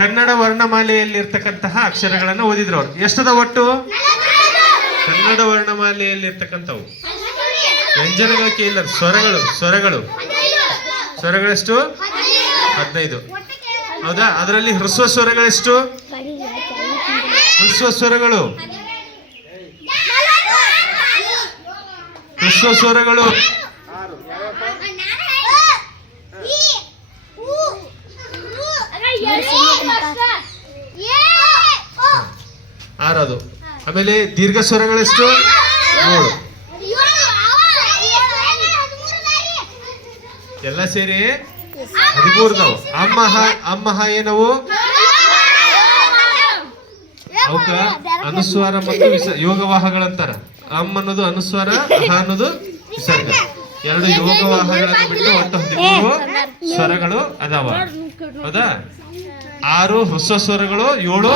ಕನ್ನಡ ವರ್ಣಮಾಲೆಯಲ್ಲಿರ್ತಕ್ಕಂತಹ ಅಕ್ಷರಗಳನ್ನು ಓದಿದ್ರು ಅವ್ರು. ಎಷ್ಟದ ಒಟ್ಟು? ಕನ್ನಡ ವರ್ಣಮಾಲೆಯಲ್ಲಿರ್ತಕ್ಕಂಥವು ವ್ಯಂಜನಗಳ ಕೇಳಿಲ್ಲ. ಸ್ವರಗಳೆಷ್ಟು? 15. ಹೌದಾ? ಅದರಲ್ಲಿ ಹ್ರಸ್ವ ಸ್ವರಗಳೆಷ್ಟು? ಹ್ರಸ್ವ ಸ್ವರಗಳು 6. ಆಮೇಲೆ ದೀರ್ಘ ಸ್ವರಗಳೆಷ್ಟು? 7. ಎಲ್ಲ ಸೇರಿ 13. ಅಮ್ಮಹ ಏನವು? ಅವಕ ಅನುಸ್ವಾರ ಮತ್ತು ಯೋಗವಾಹಗಳಂತಾರ. ಅಮ್ಮ ಅನ್ನೋದು ಅನುಸ್ವಾರ, ಅಹ ಅನ್ನೋದು ವಿಸರ್ಗ. 2 ಯೋಗವಾಹಗಳನ್ನು ಬಿಟ್ಟು ಒಟ್ಟು 13 ಸ್ವರಗಳು ಅದಾವ. ಹೌದಾ? 6 ಹ್ರಸ್ವ ಸ್ವರಗಳು, 7